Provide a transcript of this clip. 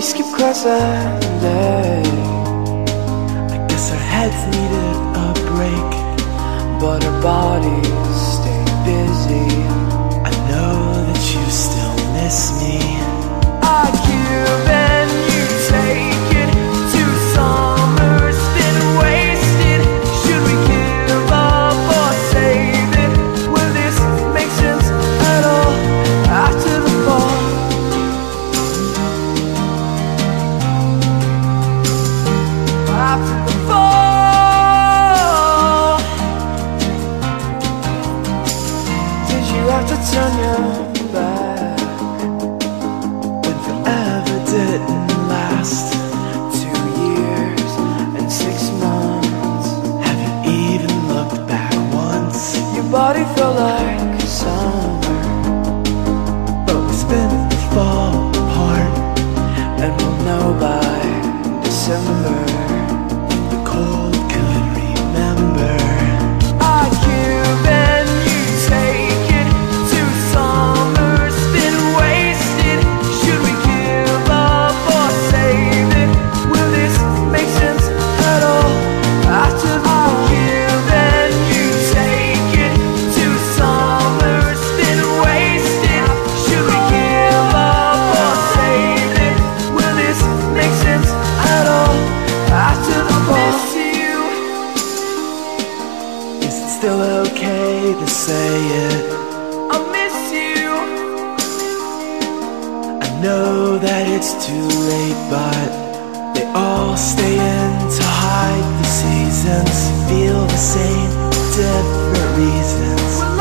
We skip class that day. I guess our heads needed a break, but our bodies stay busy. I know that you still miss me. I give and you take it. 2 summers been wasted. Should we give up or save it? Will this make sense at all after the fall? After the fall, did you have to turn your back when forever didn't last? 2 years and 6 months. Have you even looked back once? Your body felt like summer, but we spent the fall apart, and we'll know by December. Still okay to say it. I miss you. I know that it's too late, but they all stay in to hide the seasons. Feel the same, different reasons.